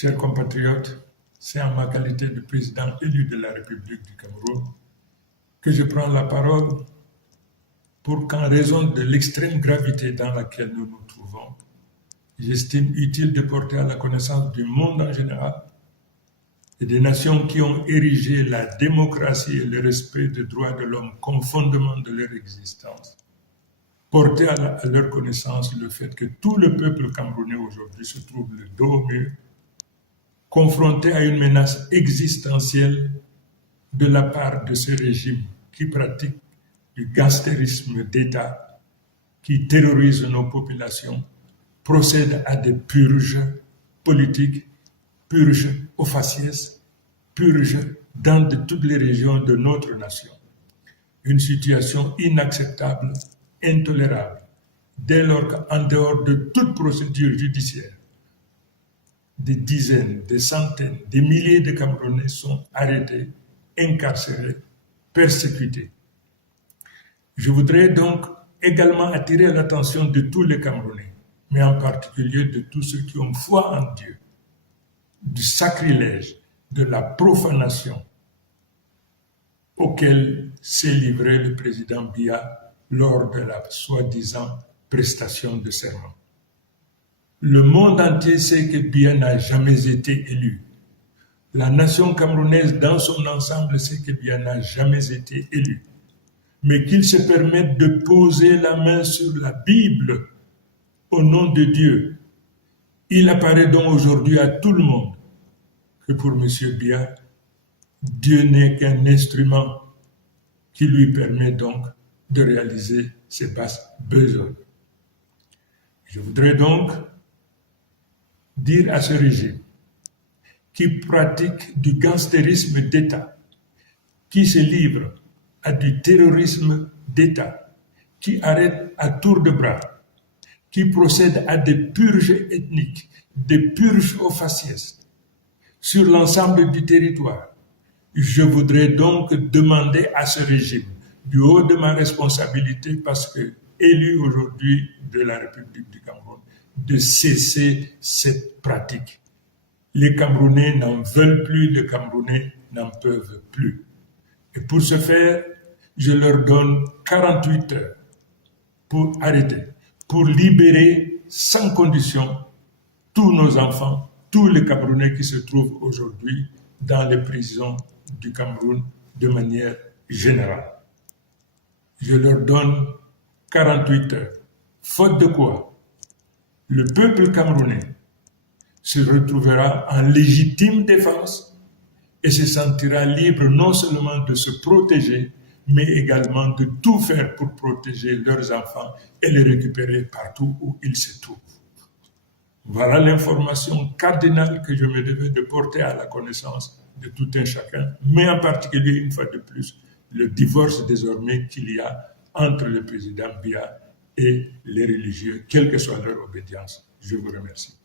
Chers compatriotes, c'est en ma qualité de président élu de la République du Cameroun que je prends la parole pour qu'en raison de l'extrême gravité dans laquelle nous nous trouvons, j'estime utile de porter à la connaissance du monde en général et des nations qui ont érigé la démocratie et le respect des droits de l'homme comme fondement de leur existence, porter à leur connaissance le fait que tout le peuple camerounais aujourd'hui se trouve le dos au mur, confronté à une menace existentielle de la part de ce régime qui pratique du gangstérisme d'État, qui terrorise nos populations, procède à des purges politiques, purges au faciès, purges dans toutes les régions de notre nation. Une situation inacceptable, intolérable, dès lors qu'en dehors de toute procédure judiciaire, des dizaines, des centaines, des milliers de Camerounais sont arrêtés, incarcérés, persécutés. Je voudrais donc également attirer l'attention de tous les Camerounais, mais en particulier de tous ceux qui ont foi en Dieu, du sacrilège, de la profanation auquel s'est livré le président Biya lors de la soi-disant prestation de serment. Le monde entier sait que Biya n'a jamais été élu. La nation camerounaise dans son ensemble sait que Biya n'a jamais été élu. Mais qu'il se permette de poser la main sur la Bible au nom de Dieu. Il apparaît donc aujourd'hui à tout le monde que pour M. Biya, Dieu n'est qu'un instrument qui lui permet donc de réaliser ses basses besognes. Je voudrais donc dire à ce régime qui pratique du gangstérisme d'État, qui se livre à du terrorisme d'État, qui arrête à tour de bras, qui procède à des purges ethniques, des purges au faciès sur l'ensemble du territoire. Je voudrais donc demander à ce régime, du haut de ma responsabilité, parce que élu aujourd'hui de la République du Cameroun, de cesser cette pratique. Les Camerounais n'en veulent plus, les Camerounais n'en peuvent plus. Et pour ce faire, je leur donne 48 heures pour arrêter, pour libérer sans condition tous nos enfants, tous les Camerounais qui se trouvent aujourd'hui dans les prisons du Cameroun de manière générale. Je leur donne 48 heures. Faute de quoi, le peuple camerounais se retrouvera en légitime défense et se sentira libre non seulement de se protéger, mais également de tout faire pour protéger leurs enfants et les récupérer partout où ils se trouvent. Voilà l'information cardinale que je me devais de porter à la connaissance de tout un chacun, mais en particulier, une fois de plus, le divorce désormais qu'il y a entre le président Biya et les religieux, quelle que soit leur obédience. Je vous remercie.